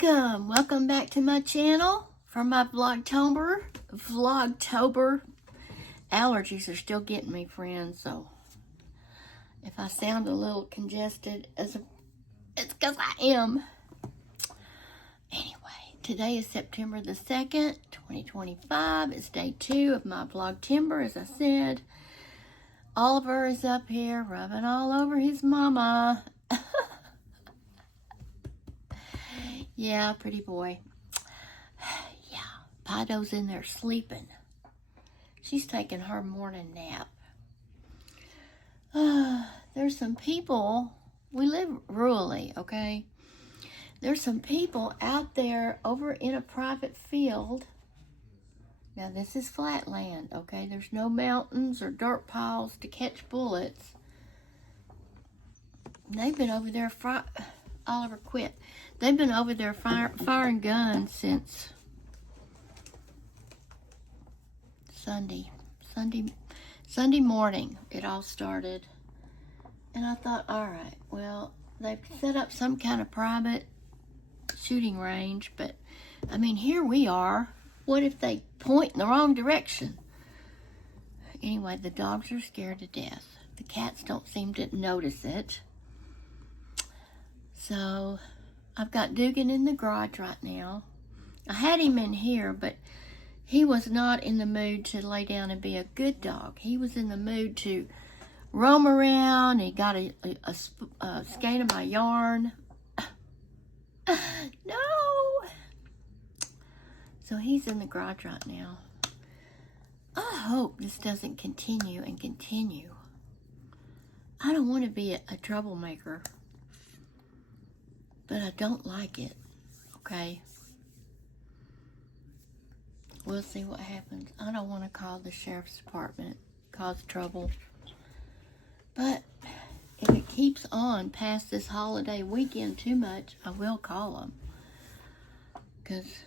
Welcome back to my channel for my Vlogtember. Allergies are still getting me, friends, so if I sound a little congested, it's because I am. Anyway, today is September the 2nd, 2025. It's day 2 of my Vlogtember, as I said. Oliver is up here rubbing all over his mama. Yeah, pretty boy. Yeah, Fido's in there sleeping. She's taking her morning nap. There's some people, we live rurally, okay? There's some people out there over in a private field. Now, this is flat land, okay? There's no mountains or dirt piles to catch bullets. They've been over there, Oliver quit. They've been over there firing guns since Sunday morning. It all started. And I thought, all right, well, they've set up some kind of private shooting range, but I mean, here we are. What if they point in the wrong direction? Anyway, the dogs are scared to death. The cats don't seem to notice it. So I've got Dugan in the garage right now. I had him in here, but he was not in the mood to lay down and be a good dog. He was in the mood to roam around. He got a skein of my yarn. No! So he's in the garage right now. I hope this doesn't continue and continue. I don't want to be a troublemaker. But I don't like it, okay? We'll see what happens. I don't want to call the sheriff's department, cause trouble. But if it keeps on past this holiday weekend too much, I will call them. Because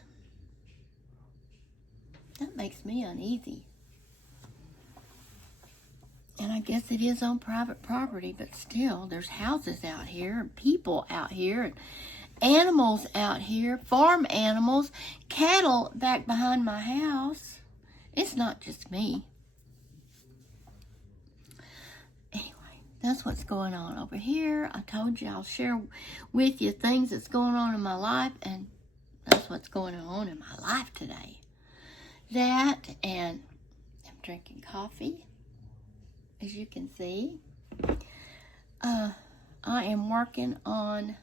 that makes me uneasy. And I guess it is on private property, but still, there's houses out here, and people out here, and animals out here, farm animals, cattle back behind my house. It's not just me. Anyway, that's what's going on over here. I told you I'll share with you things that's going on in my life, and that's what's going on in my life today. That, and I'm drinking coffee. As you can see, I am working on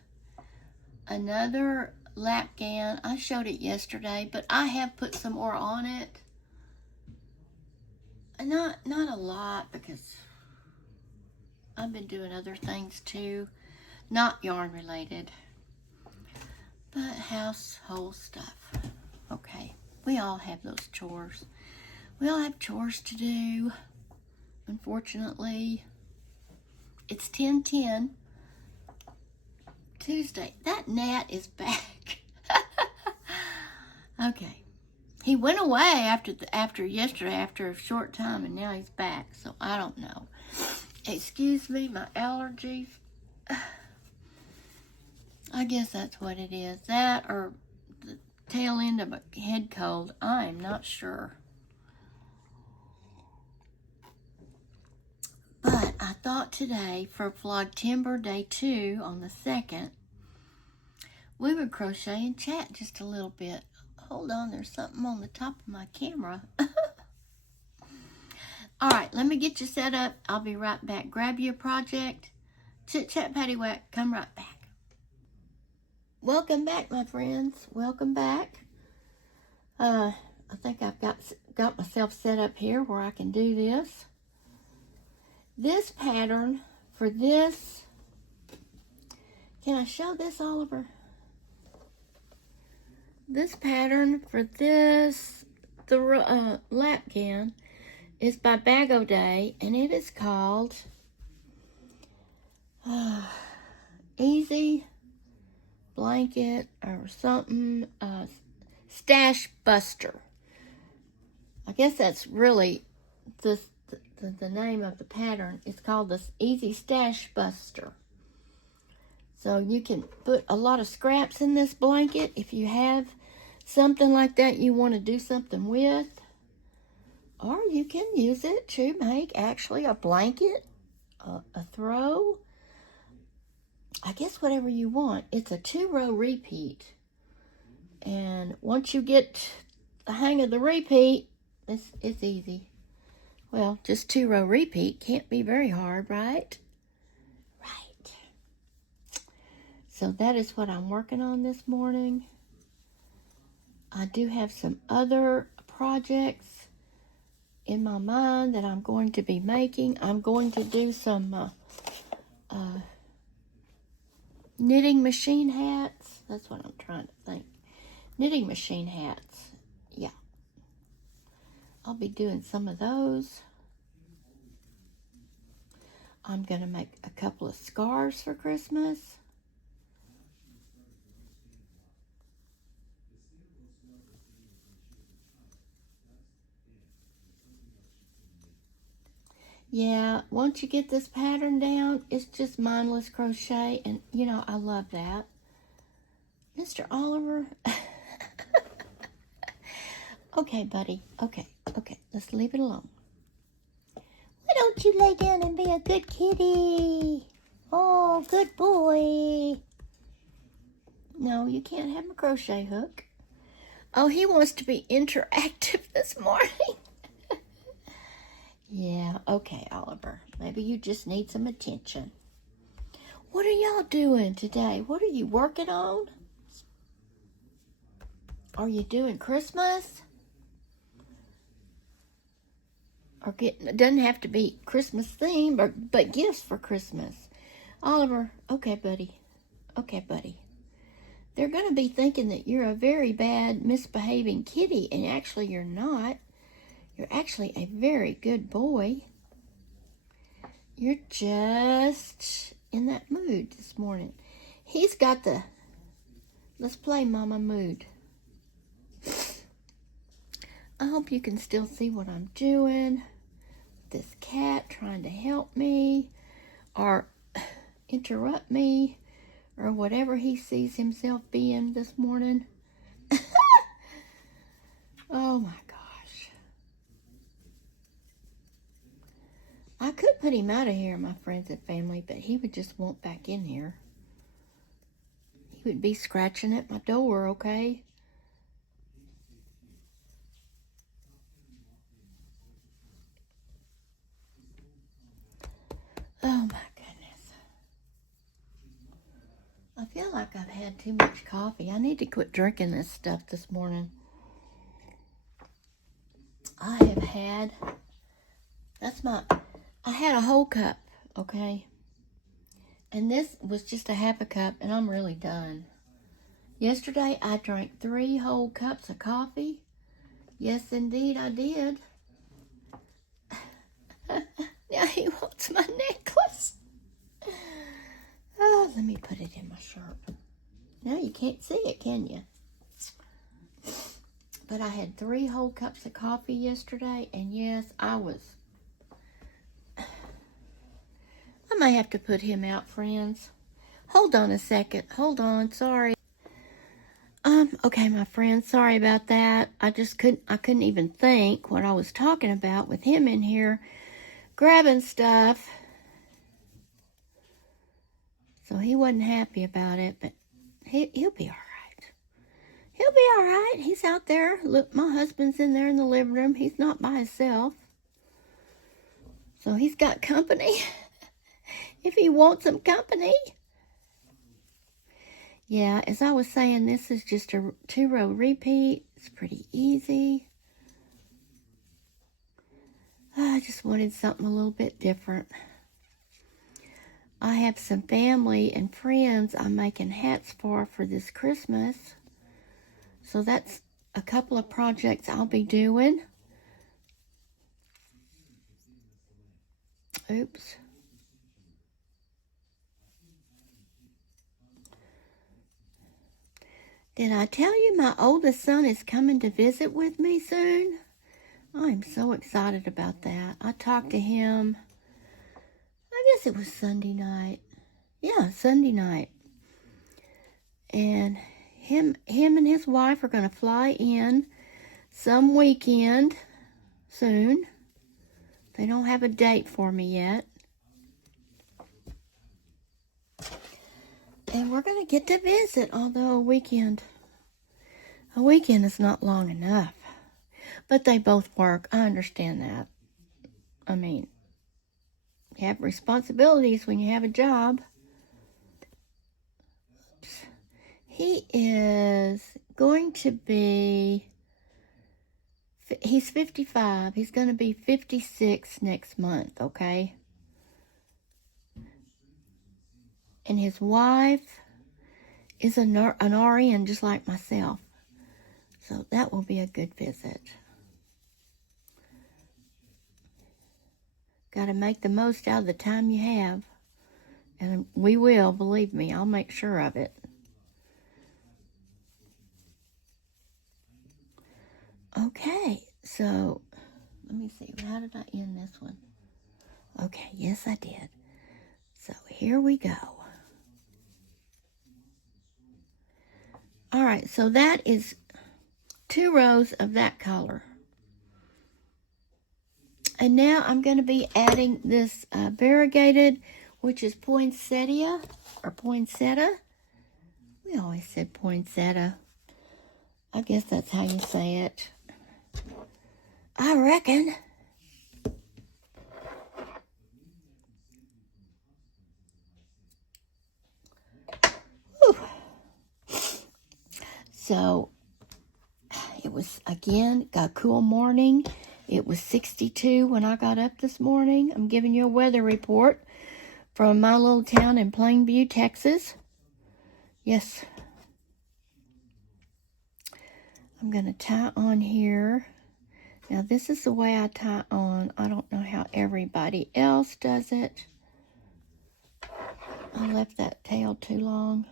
another lap gown. I showed it yesterday, but I have put some more on it. Not a lot, because I've been doing other things too, not yarn related, but household stuff. Okay, we all have those chores. We all have chores to do. Unfortunately, it's 10/10 Tuesday. That gnat is back. Okay, he went away after yesterday, after a short time, and now he's back. So I don't know. Excuse me, my allergies. I guess that's what it is. That or the tail end of a head cold. I'm not sure. But I thought today, for Vlogtember day 2 on the 2nd, we would crochet and chat just a little bit. Hold on, there's something on the top of my camera. All right, let me get you set up. I'll be right back. Grab you a project. Chit chat, patty whack. Come right back. Welcome back, my friends. Welcome back. I think I've got myself set up here where I can do this. This pattern for this, can I show this, Oliver? This pattern for this, the lap gown, is by Bag O' Day, and it is called Easy Blanket or something, Stash Buster. I guess that's really the name of the pattern. Is called the Easy Stash Buster. So So you can put a lot of scraps in this blanket if you have something like that you want to do something with. Or you can use it to make actually a blanket, a throw. I guess whatever you want. It's a 2-row repeat. And once you get the hang of the repeat, it's easy. Well, just 2-row repeat can't be very hard, right? Right. So that is what I'm working on this morning. I do have some other projects in my mind that I'm going to be making. I'm going to do some knitting machine hats. That's what I'm trying to think. Knitting machine hats. Yeah. I'll be doing some of those. I'm going to make a couple of scarves for Christmas. Yeah, once you get this pattern down, it's just mindless crochet, and you know, I love that. Mr. Oliver. Okay, buddy. Okay, let's leave it alone. Why don't you lay down and be a good kitty? Oh, good boy. No, you can't have a crochet hook. Oh, he wants to be interactive this morning. Yeah, okay, Oliver. Maybe you just need some attention. What are y'all doing today? What are you working on? Are you doing Christmas? Or it doesn't have to be Christmas themed, but gifts for Christmas. Oliver, okay, buddy. Okay, buddy. They're going to be thinking that you're a very bad, misbehaving kitty, and actually you're not. You're actually a very good boy. You're just in that mood this morning. He's got the let's play mama mood. I hope you can still see what I'm doing. This cat trying to help me or interrupt me or whatever he sees himself being this morning. Oh my gosh. I could put him out of here, my friends and family, but he would just want back in here. He would be scratching at my door, okay? Oh my goodness. I feel like I've had too much coffee. I need to quit drinking this stuff this morning. I have had, I had a whole cup, okay? And this was just a half a cup, and I'm really done. Yesterday, I drank 3 whole cups of coffee. Yes, indeed, I did. Now he wants my necklace. Oh, let me put it in my shirt. Now you can't see it, can you? But I had 3 whole cups of coffee yesterday, and yes, I may have to put him out, friends. Hold on a second. Hold on, sorry. Okay, my friends, sorry about that. I couldn't even think what I was talking about with him in here grabbing stuff. So he wasn't happy about it, but he'll be all right. He'll be all right. He's out there. Look, my husband's in there in the living room. He's not by himself. So he's got company. If he wants some company. Yeah, as I was saying, this is just a 2-row repeat. It's pretty easy. I just wanted something a little bit different. I have some family and friends I'm making hats for this Christmas. So that's a couple of projects I'll be doing. Oops. Did I tell you my oldest son is coming to visit with me soon? I'm so excited about that. I talked to him, I guess it was Sunday night. Yeah, Sunday night. And him and his wife are going to fly in some weekend soon. They don't have a date for me yet. And we're going to get to visit, although a weekend is not long enough. But they both work. I understand that. I mean, you have responsibilities when you have a job. He is going to be, he's 55. He's going to be 56 next month, okay? And his wife is an RN just like myself. So that will be a good visit. Got to make the most out of the time you have. And we will, believe me. I'll make sure of it. Okay, so let me see. How did I end this one? Okay, yes, I did. So here we go. All right, so that is 2 rows of that color. And now I'm going to be adding this variegated, which is poinsettia or poinsettia. We always said poinsettia. I guess that's how you say it. I reckon. Whew. So it was, again, got a cool morning. It was 62 when I got up this morning. I'm giving you a weather report from my little town in Plainview, Texas. Yes. I'm going to tie on here. Now, this is the way I tie on. I don't know how everybody else does it. I left that tail too long.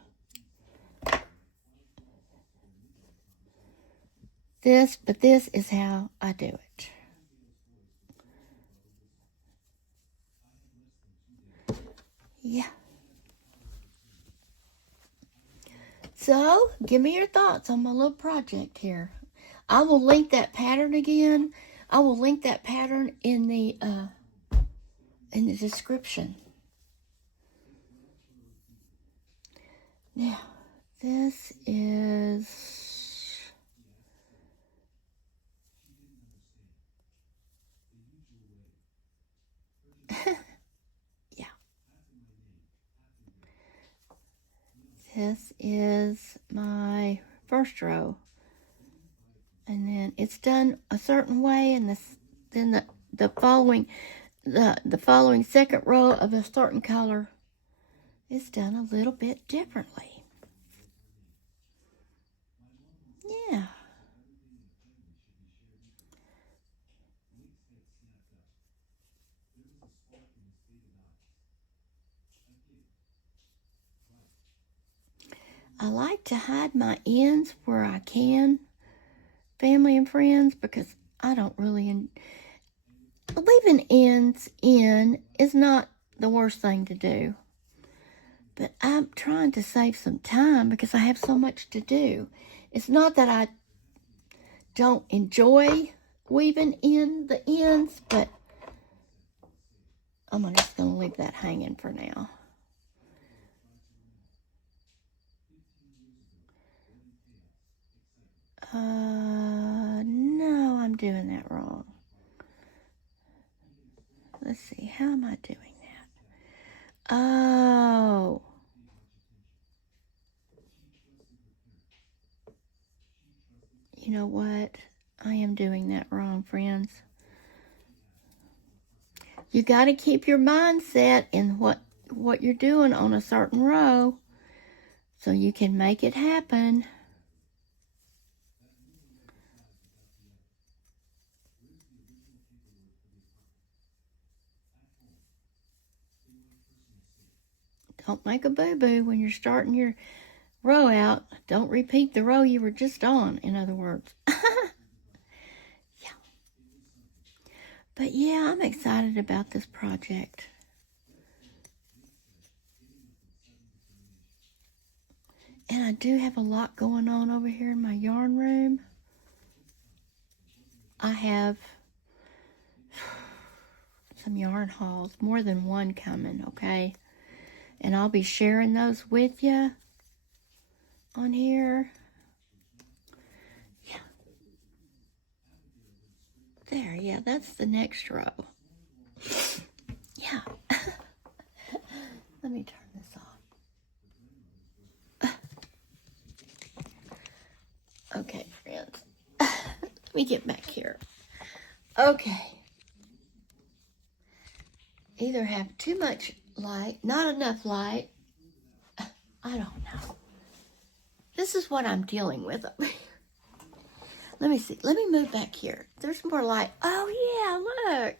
But this is how I do it. Yeah. So, give me your thoughts on my little project here. I will link that pattern again. I will link that pattern in the description. Now, this is yeah. This is my first row. And then it's done a certain way, and then the following second row of a certain color is done a little bit differently. Yeah. I like to hide my ends where I can, family and friends, because I don't really leaving ends in is not the worst thing to do. But I'm trying to save some time because I have so much to do. It's not that I don't enjoy weaving in the ends, but I'm just going to leave that hanging for now. No, I'm doing that wrong. Let's see, how am I doing that? Oh. You know what? I am doing that wrong, friends. You got to keep your mindset in what you're doing on a certain row so you can make it happen. Don't make a boo-boo when you're starting your row out. Don't repeat the row you were just on, in other words. Yeah. But yeah, I'm excited about this project. And I do have a lot going on over here in my yarn room. I have some yarn hauls, more than one coming, okay? And I'll be sharing those with you on here. Yeah. There, yeah, that's the next row. Yeah. Let me turn this off. Okay, friends. Let me get back here. Okay. Either have too much light, not enough light. I don't know. This is what I'm dealing with. Let me see. Let me move back here. There's more light. Oh, yeah, look.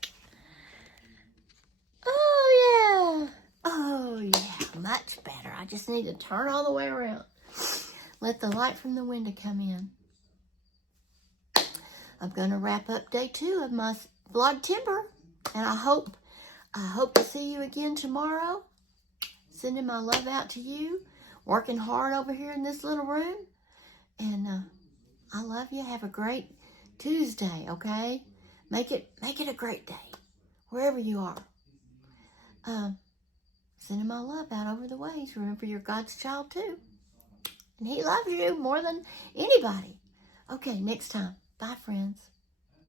Oh, yeah. Oh, yeah, much better. I just need to turn all the way around. Let the light from the window come in. I'm going to wrap up day 2 of my Vlogtember. And I hope to see you again tomorrow. Sending my love out to you. Working hard over here in this little room. And I love you. Have a great Tuesday, okay? Make it a great day. Wherever you are. Sending my love out over the ways. Remember, you're God's child too. And He loves you more than anybody. Okay, next time. Bye, friends.